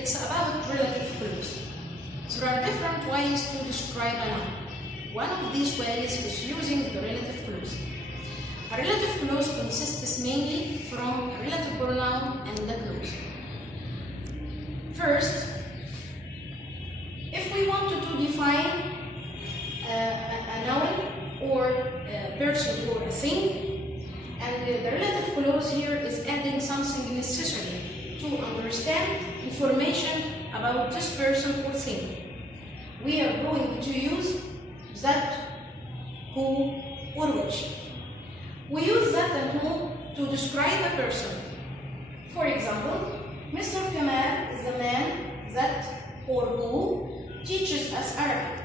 It's about relative clause. There are different ways to describe a noun. One of these ways is using the relative clause. A relative clause consists mainly from a relative pronoun and the clause. First, if we wanted to define a noun or a person or a thing, and the relative clause here is adding something necessary to understand information about this person or thing, we are going to use that, who, or which. We use that and who to describe a person. For example, Mr. Kamal is the man that or who teaches us Arabic.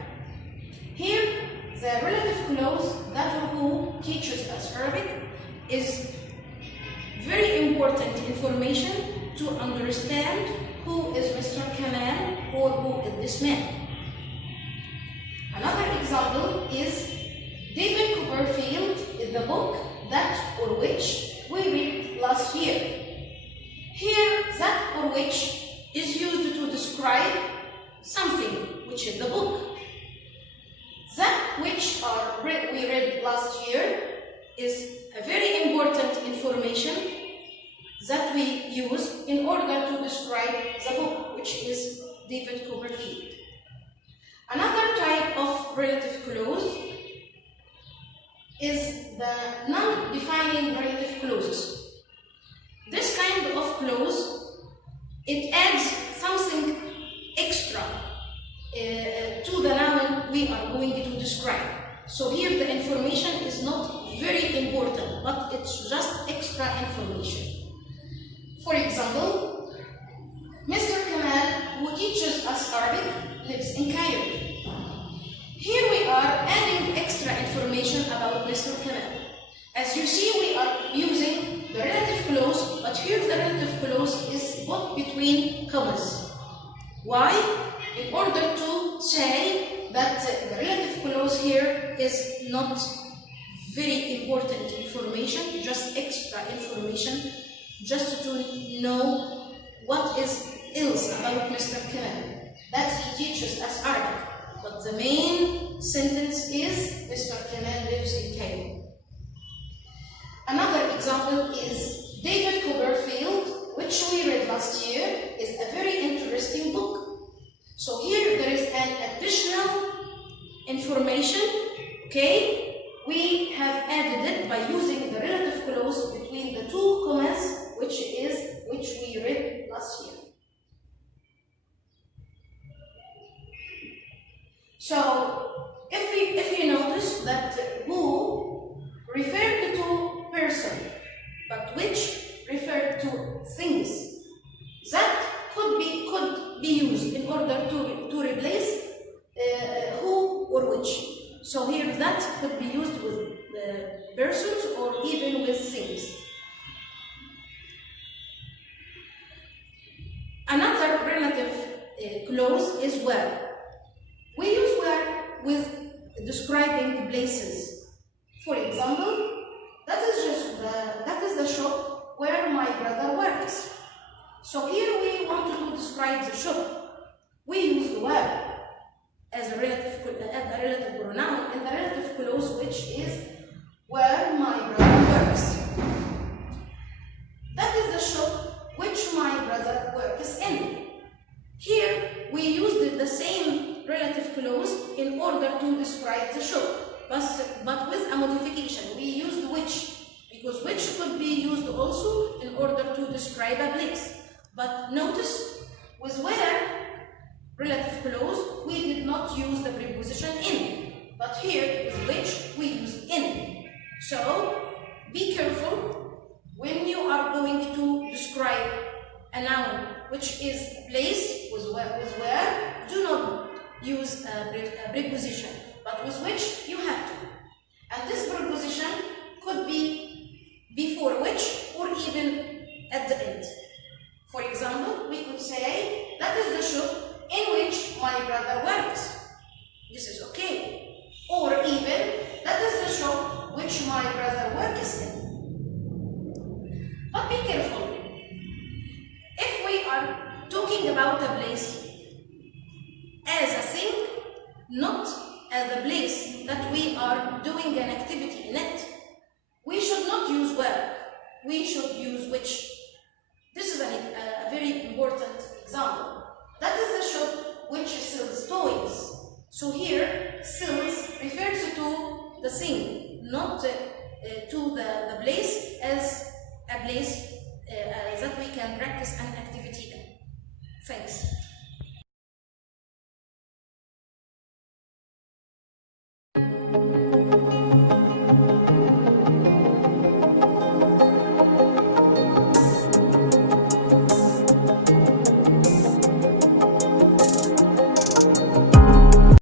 Here, the relative clause that or who teaches us Arabic is very important information to understand who is Mr. Kamal or who is this man. Another example is David Copperfield is the book that or which we read last year. Here, that or which is used to describe something which is the book. That which we read last year is a very important information that we use in order to describe the book, which is David Copperfield. Another type of relative clause is the non-defining relative clauses. This kind of clause, it adds something extra to the noun we are going to describe. So here the information is not very important, but it's just extra information. For example, Mr. Kamal, who teaches us Arabic, lives in Cairo. Here we are adding extra information about Mr. Kamal. As you see, we are using the relative clause, but here the relative clause is put between commas. Why? In order to say that the relative clause here is not very important information, just extra information, just to know what is else about Mr. Kamal, that he teaches us Arabic. But the main sentence is Mr. Kamal lives in Cairo. Another example is David Copperfield, which we read last year, is a very interesting book. So here there is an additional information, okay? We have added it by using the relative clause between the two commas, which we read last year. So if you notice that who referred to person, but which referred to things, that could be used in order to replace who or which. So here that could be used with persons or even with things. Another relative clause is where. We use where with describing places. For example, that is the shop where my brother works. So here we want to describe the shop. We use where as a relative pronoun in the relative clause, which is where my brother works. That is the shop which my brother works in. Here we used the same relative clause in order to describe the shop, but with a modification. We used which, because which could be used also in order to describe a place. But notice, with where relative clause, we did not use the preposition in, but here with which we used in. So be careful when you are going to describe a noun which is a place with where, do not use a preposition, but with which you have to. And this preposition could be before which or even at the end. For example, we could say, that is the shop in which my brother works. This is okay. Or even, that is the shop which my brother works in. But be careful. If we are talking about about a place as a thing, not as a place that we are doing an activity in it. We should not use where, we should use which. This is a very important example. That is the shop which sells toys. So here, sells refers to the thing, not to the place as a place that we can practice an activity in. Thanks.